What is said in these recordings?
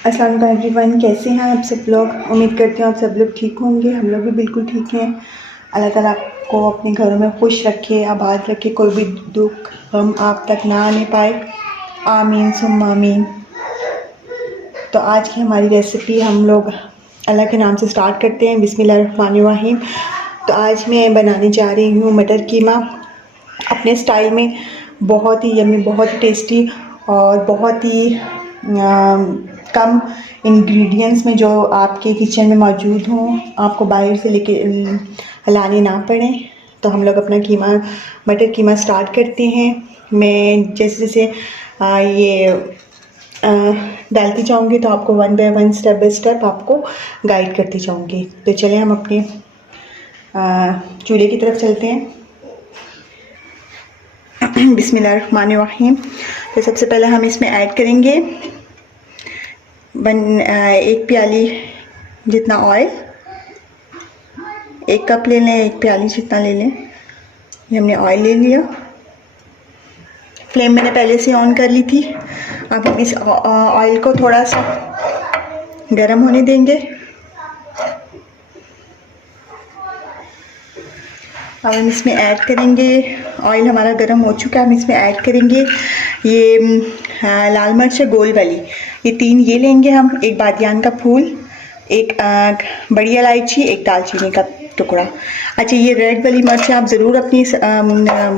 अस्सलाम वालेकुम एवरीवन, कैसे हैं आप सब लोग। उम्मीद करती हूँ आप सब लोग ठीक होंगे। हम लोग भी बिल्कुल ठीक हैं। अल्लाह ताला आपको अपने घरों में खुश रखे, आबाद रखे, कोई भी दुख गम आप तक ना आने पाए। आमीन सुम्मा आमीन। तो आज की हमारी रेसिपी हम लोग अल्लाह के नाम से स्टार्ट करते हैं। बिस्मिल्लाहिर्रहमानिर्रहीम। तो आज मैं बनाने जा रही हूँ मटर कीमा अपने स्टाइल में। बहुत ही यम्मी, बहुत ही टेस्टी और बहुत ही कम इंग्रेडिएंट्स में जो आपके किचन में मौजूद हों, आपको बाहर से लेके लाने ना पड़े। तो हम लोग अपना कीमा मटर कीमा स्टार्ट करते हैं। मैं जैसे जैसे ये डालती जाऊंगी तो आपको one by one, step by step आपको गाइड करती जाऊंगी। तो चलें हम अपने चूल्हे की तरफ चलते हैं। बिस्मिल्लाहिर्रहमानिर्रहीम। तो सबसे पहले हम इसमें ऐड करेंगे एक प्याली जितना ऑयल। 1 कप ले लें, 1 प्याली जितना ले लें। ये हमने ऑयल ले लिया। फ्लेम मैंने पहले से ऑन कर ली थी। अब हम इस ऑयल को थोड़ा सा गर्म होने देंगे। अब हम इसमें ऐड करेंगे, ऑयल हमारा गर्म हो चुका है, हम इसमें ऐड करेंगे ये लाल मिर्च गोल वाली, ये 3 ये लेंगे हम। 1 बादियान का फूल, 1 बड़ी इलायची, 1 दालचीनी का टुकड़ा। अच्छा, ये रेड वाली मिर्च आप ज़रूर अपनी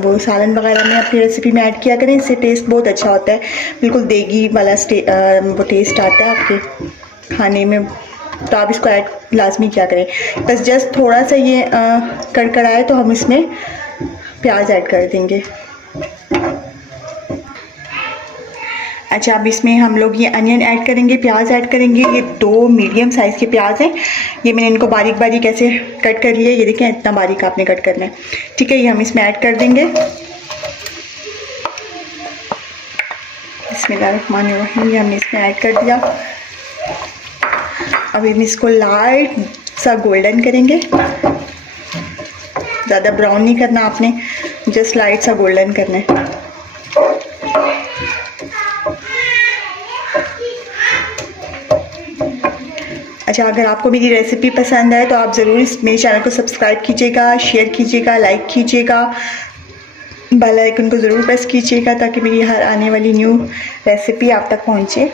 वो सालन वगैरह में अपनी रेसिपी में ऐड किया करें। इससे टेस्ट बहुत अच्छा होता है, बिल्कुल देगी वाला वो टेस्ट आता है आपके खाने में। तो आप इसको ऐड लाजमी क्या करें। बस जस्ट थोड़ा सा ये कड़कड़ाए तो हम इसमें प्याज ऐड कर देंगे। अच्छा, अब इसमें हम लोग ये अनियन ऐड करेंगे, प्याज ऐड करेंगे। ये 2 मीडियम साइज़ के प्याज हैं। ये मैंने इनको बारीक बारीक ऐसे कट कर लिया। ये देखें, इतना बारीक आपने कट करना है, ठीक है। ये हम इसमें ऐड कर देंगे। बिस्मिल्लाहिर्रहमानिर्रहीम। ये हमने इसमें ऐड कर दिया। अब हम इसको लाइट सा गोल्डन करेंगे। ज़्यादा ब्राउन नहीं करना आपने, जस्ट लाइट सा गोल्डन करना है। अच्छा, अगर आपको मेरी रेसिपी पसंद है तो आप ज़रूर मेरे चैनल को सब्सक्राइब कीजिएगा, शेयर कीजिएगा, लाइक कीजिएगा, बेल आइकन को ज़रूर प्रेस कीजिएगा ताकि मेरी हर आने वाली न्यू रेसिपी आप तक पहुँचे।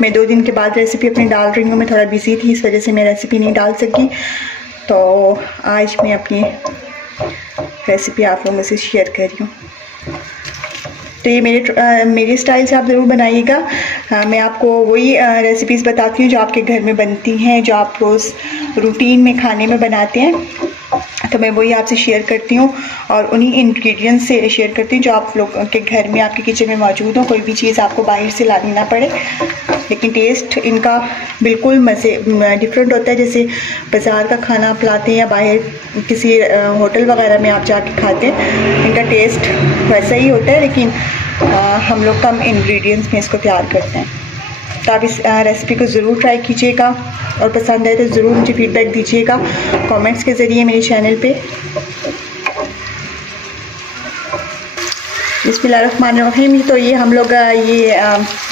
मैं 2 दिन के बाद रेसिपी अपनी डाल रही हूँ। मैं थोड़ा बिज़ी थी, इस वजह से मैं रेसिपी नहीं डाल सकी। तो आज मैं अपनी रेसिपी आप लोगों से शेयर कर रही हूँ। तो ये मेरे स्टाइल से आप ज़रूर बनाइएगा। मैं आपको वही रेसिपीज़ बताती हूँ जो आपके घर में बनती हैं, जो आप रोज़ रूटीन में खाने में बनाते हैं। तो मैं वही आपसे शेयर करती हूँ और उन्हीं इंग्रेडिएंट्स से शेयर करती हूँ जो आप लोग के घर में, आपके किचन में मौजूद हो। कोई भी चीज़ आपको बाहर से लानी ना पड़े, लेकिन टेस्ट इनका बिल्कुल मज़े डिफरेंट होता है। जैसे बाज़ार का खाना आप लाते हैं या बाहर किसी होटल वगैरह में आप जाके खाते हैं, इनका टेस्ट वैसा ही होता है, लेकिन हम लोग कम इंग्रेडिएंट्स में इसको तैयार करते हैं। तो आप इस रेसिपी को ज़रूर ट्राई कीजिएगा और पसंद आए तो ज़रूर मुझे फीडबैक दीजिएगा कमेंट्स के ज़रिए मेरे चैनल पे। बिस्मिल्लाहिर्रहमानिर्रहीम। तो ये हम लोग ये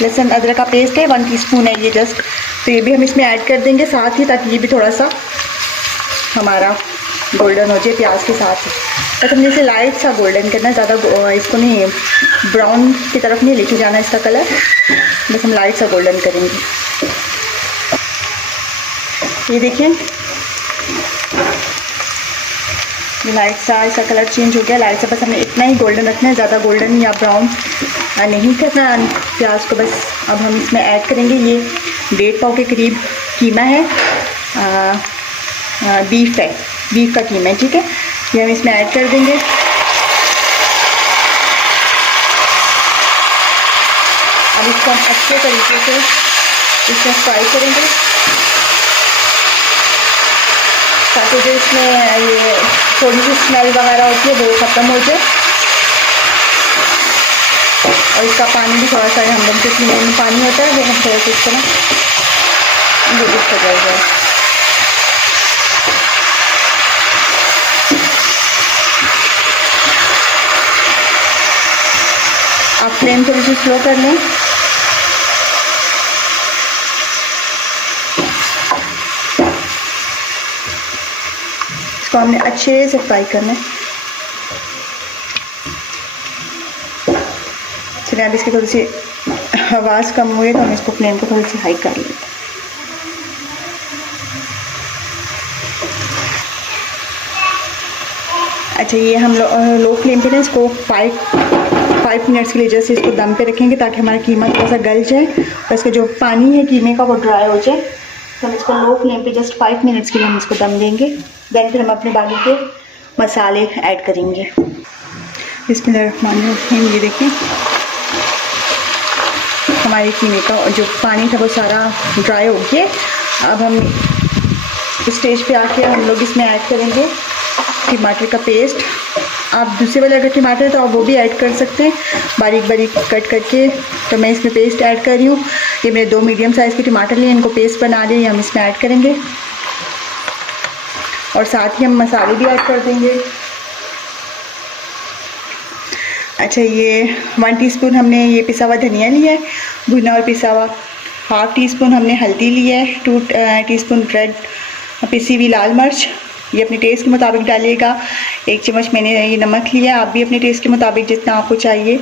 लहसुन अदरक का पेस्ट है, 1 टीस्पून है ये जस्ट। तो ये भी हम इसमें ऐड कर देंगे साथ ही, ताकि ये भी थोड़ा सा हमारा गोल्डन हो जाए प्याज के साथ। बस हमने इसे लाइट सा गोल्डन करना है, ज़्यादा इसको नहीं ब्राउन की तरफ नहीं लेके जाना इसका कलर, बस हम लाइट सा गोल्डन करेंगे। ये देखिए, लाइट सा इसका कलर चेंज हो गया, लाइट सा। बस हमें इतना ही गोल्डन रखना है, ज़्यादा गोल्डन या ब्राउन नहीं करना प्याज को। बस अब हम इसमें ऐड करेंगे, ये 1.5 पाव के करीब कीमा है, बीफ है, बीफ का कीमा है, ठीक है। ये हम इसमें ऐड कर देंगे। अब इसको हम अच्छे तरीके से इसमें फ्राई करेंगे ताकि जो इसमें ये थोड़ी सी स्मेल वगैरह होती है वो ख़त्म हो जाए, और इसका पानी भी थोड़ा सा हम लोग जिसमें पानी होता है वो हम थोड़ा सा इस तरह वो डिश हो जाएगा। आप फ्लेम थोड़ी सी स्लो कर लें। हमने अच्छे से फ्राई करना है। चलिए अब इसकी थोड़ी सी आवाज़ कम हुई तो हम इसको फ्लेम को थोड़ी सी हाई कर लेते हैं। अच्छा, ये हम लो फ्लेम पे ना इसको 5 मिनट्स के लिए जैसे इसको दम पे रखेंगे ताकि हमारा कीमा थोड़ा सा गल जाए और इसका जो पानी है कीमे का वो ड्राई हो जाए। तो हम इसको लो फ्लेम पे जस्ट 5 मिनट्स के लिए हम इसको दम देंगे। देन फिर हम अपने बाकी के मसाले ऐड करेंगे। बिस्मिल्लाहिर्रहमानिर्रहीम। ये देखिए हमारे कीमे का जो पानी था वो सारा ड्राई हो गया। अब हम इस स्टेज पे आके हम लोग इसमें ऐड करेंगे टमाटर का पेस्ट। आप दूसरे वाले अगर टमाटर तो आप वो भी ऐड कर सकते हैं बारीक बारीक कट करके। तो मैं इसमें पेस्ट ऐड कर रही हूँ। ये मेरे 2 मीडियम साइज़ के टमाटर लिए, इनको पेस्ट बना लिए हम इसमें ऐड करेंगे और साथ ही हम मसाले भी ऐड कर देंगे। अच्छा, ये 1 टीस्पून हमने ये पिसा हुआ धनिया लिया है, भुना और पिसा हुआ। 1/2 टीस्पून हमने हल्दी लिया है। 2 टीस्पून रेड पिसी हुई लाल मिर्च, ये अपने टेस्ट के मुताबिक डालिएगा। 1 चम्मच मैंने ये नमक लिया, आप भी अपने टेस्ट के मुताबिक जितना आपको चाहिए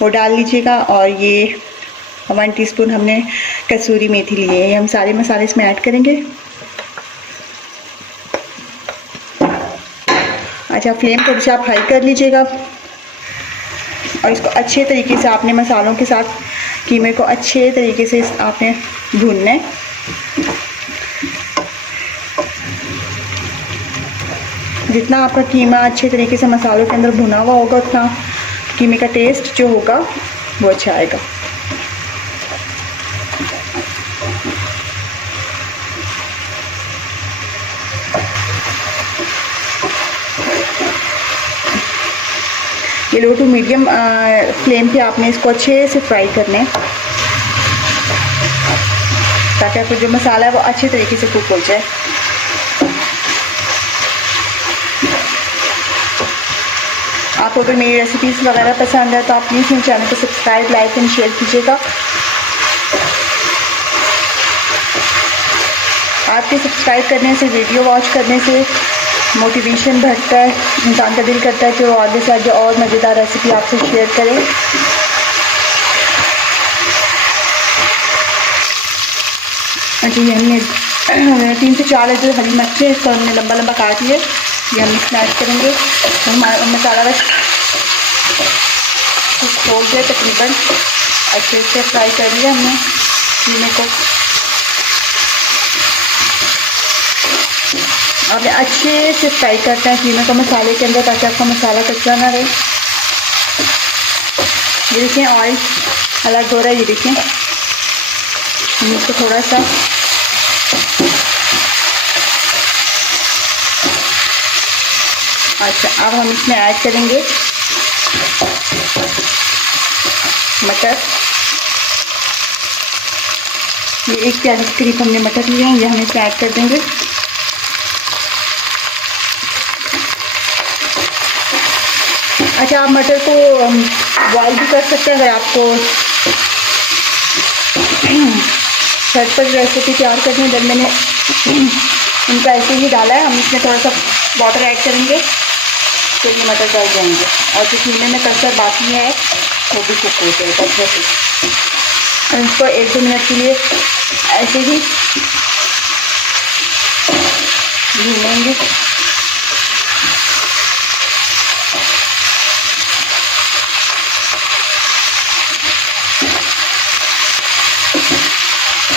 वो डाल लीजिएगा। और ये 1 टीस्पून हमने कसूरी मेथी ली है। ये हम सारे मसाले इसमें ऐड करेंगे। अच्छा, फ्लेम थोड़ी सी आप हाई कर लीजिएगा और इसको अच्छे तरीके से आपने मसालों के साथ कीमे को अच्छे तरीके से आपने भूनना है। जितना आपका कीमा अच्छे तरीके से मसालों के अंदर भुना हुआ होगा उतना कीमे का टेस्ट जो होगा वो अच्छा आएगा। ये लो टू मीडियम फ्लेम पे आपने इसको अच्छे से फ्राई करना है ताकि आपका जो मसाला है वो अच्छे तरीके से कुक हो जाए। आपको अगर मेरी रेसिपीज़ वगैरह पसंद है तो आप प्लीज़ मेरे चैनल को सब्सक्राइब, लाइक एंड शेयर कीजिएगा। आपके सब्सक्राइब करने से, वीडियो वॉच करने से मोटिवेशन बढ़ता है, इंसान का दिल करता है कि वो आगे से आगे और मज़ेदार रेसिपी आपसे शेयर करें। अच्छा, ये हमने 3 से 4 जो हरी मिर्चें इसको हमने लंबा लंबा काट लिया, ये हम इसमें ऐड करेंगे। तो हमारा मसाला बस छोड़ दिया, तकरीबन अच्छे से फ्राई कर लिया हमने कीमे को। आपने अच्छे से फ्राई करना है कीमे को मसाले के अंदर ताकि आपका मसाला कच्चा ना रहे। ये देखें ऑयल अलग हो रहा है, ये देखें। हम इसको थोड़ा सा अच्छा, अब हम इसमें ऐड करेंगे मटर। ये 1 प्याली के करीब हमने मटर लिए हैं, ये हम इसमें ऐड कर देंगे। अच्छा, आप मटर को बॉयल भी कर सकते हैं अगर आपको झटपट रेसिपी तैयार करनी है। जब मैंने इनका ऐसे ही डाला है, हम इसमें थोड़ा सा वाटर ऐड करेंगे तो ये मटर गल जाएंगे और जो कीमे में कच्चा बाकी है वो भी कुक हो जाएगा अच्छे से। इसको 1-2 मिनट के लिए ऐसे ही भूनेंगे।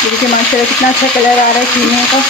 देखिए माशाल्लाह कितना अच्छा कलर आ रहा है कीमे का।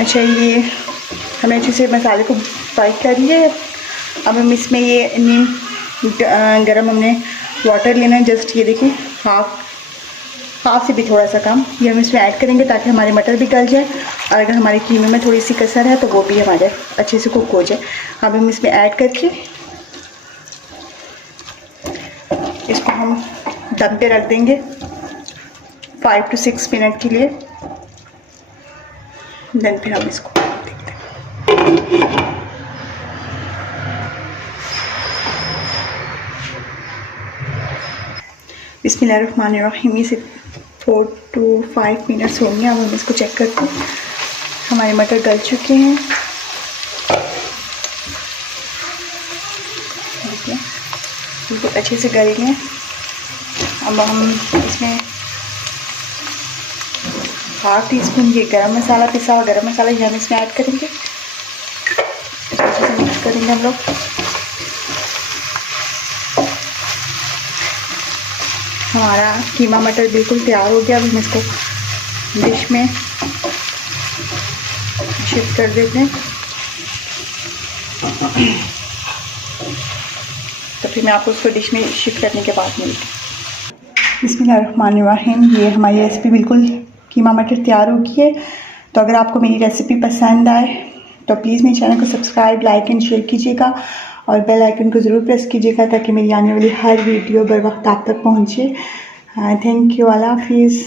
अच्छा, ये हमने अच्छे से मसाले को फ्राई कर लिए। अब हम इसमें ये नीम गरम हमने वाटर लेना है, जस्ट ये देखिए हाफ से भी थोड़ा सा कम, ये हम इसमें ऐड करेंगे ताकि हमारे मटर भी गल जाए, और अगर हमारे कीमे में थोड़ी सी कसर है तो वो भी हमारे अच्छे से कुक हो जाए। अब हम इसमें ऐड करके इसको हम दम पे रख देंगे 5 to 6 मिनट के लिए। देन फिर हम इसको देखते हैं। बिस्मिल्लाहिर्रहमानिर्रहीम, ये से 4 to 5 मिनट्स होंगे। अब हम इसको चेक करते हैं। हमारे मटर गल चुके हैं, बिल्कुल अच्छे से गल गए। अब हम इसमें ½ टीस्पून ये गरम मसाला, पिसा हुआ गरम मसाला, ये हम इसमें ऐड करेंगे। इसको अच्छे से मिक्स करेंगे हम लोग। हमारा कीमा मटर बिल्कुल तैयार हो गया। अब हम इसको डिश में शिफ्ट कर देते हैं। तो फिर मैं आपको उसको डिश में शिफ्ट करने के बाद मिलती हूँ। बिस्मिल्लाहिर्रहमानिर्रहीम, ये हमारी रेसिपी बिल्कुल कीमा मटर तैयार हो गई है। तो अगर आपको मेरी रेसिपी पसंद आए तो प्लीज़ मेरे चैनल को सब्सक्राइब, लाइक एंड शेयर कीजिएगा, और बेल आइकन को ज़रूर प्रेस कीजिएगा ताकि मेरी आने वाली हर वीडियो बर वक्त आप तक पहुँचे। थैंक यू, अल्लाह हाफिज़।